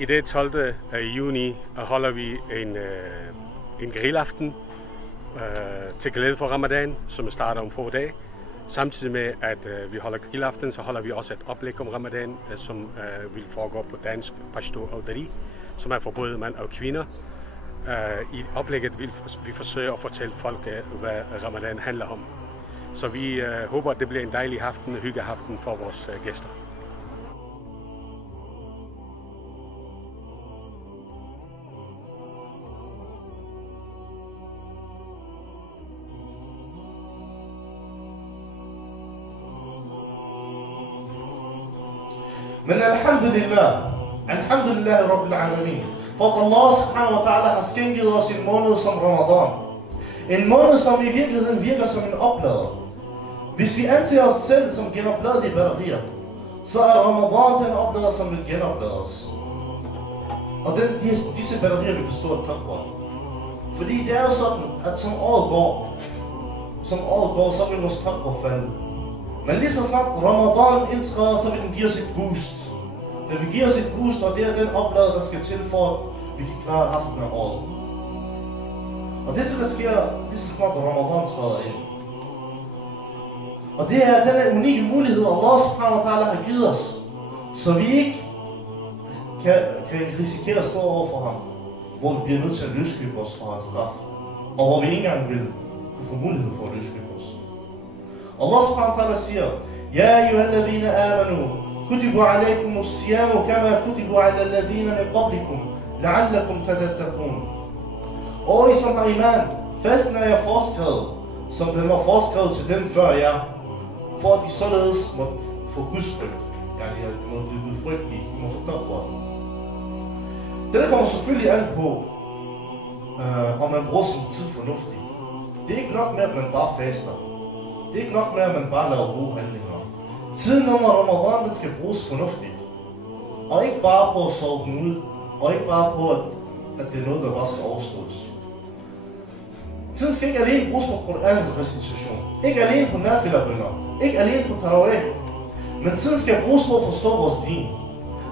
I dag 12. juni holder vi en grillaften til glæde for Ramadan, som starter om få dage. Samtidig med, at vi holder grillaften, så holder vi også et oplæg om Ramadan, som vil foregå på dansk, Pashto og Dari, som er for både mænd og kvinder. I oplægget vil vi forsøge at fortælle folk, hvad Ramadan handler om. Så vi håber, at det bliver en dejlig aften, hyggeaften for vores gæster. Men alhamdulillah rabbil alamin. For at Allah subhanahu wa ta'ala har skænket os en måned som Ramadan. En måned, som i virkeligheden virker som en oplader. Hvis vi anser os selv som genopladelige batterier, så er Ramadan den oplader, som vil genoplades. Og disse batterier vil bestå af taqwa. Fordi det er jo sådan, at som året går, så vil vores taqwa falde. Men lige så snart Ramadan indtræder, så vil den give os et boost. Den vil give os et boost, og det er den oplader, der skal til for, at vi kan klare resten af året. Og det er det, der sker lige så snart Ramadan træder ind. Og det er den unikke mulighed, Allah subhanahu wa ta'ala har givet os, så vi ikke kan risikere at stå over for ham, hvor vi bliver nødt til at løskøbe os fra hans straf, og hvor vi ikke engang vil kunne få mulighed for at løskøbe os. Allah subhanahu wa ta'ala siger, Ja ayyuhalladhina amanu, kutibu alaykumus siyamu kama kutibu ala alladhina min qablikum, la'allakum tatattaqun. Og I som har iman, fasten er jer foreskrevet, som den var foreskrevet til dem før jer, for at de således måtte få gudsfrygt. Ja, de måtte blive gudfrygtige, de må få taqwa. Det kommer selvfølgelig an på, om man bruger sin tid fornuftigt. Det er ikke nok med, at man bare faster. Det er ikke nok med, at man bare laver gode handlinger. Tiden under Ramadan, den skal bruges fornuftigt. Og ikke bare på at sove den ud, og ikke bare på, at det er noget, der bare skal overstås. Tiden skal ikke alene bruges på Koranens recitation. Ikke alene på nafila-bønner. Ikke alene på tarawih. Men tiden skal bruges på at forstå vores din.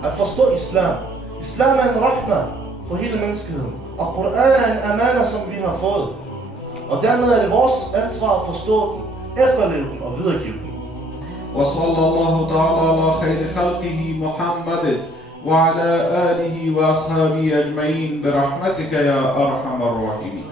At forstå islam. Islam er en rahma for hele menneskeheden. Og Koran er en amana, som vi har fået. Og dermed er det vores ansvar at forstå den, efterleve den og videregive den. وصلى الله تعالى على خير خلقه محمد وعلى آله وأصحابه أجمعين برحمتك يا أرحم الراحمين.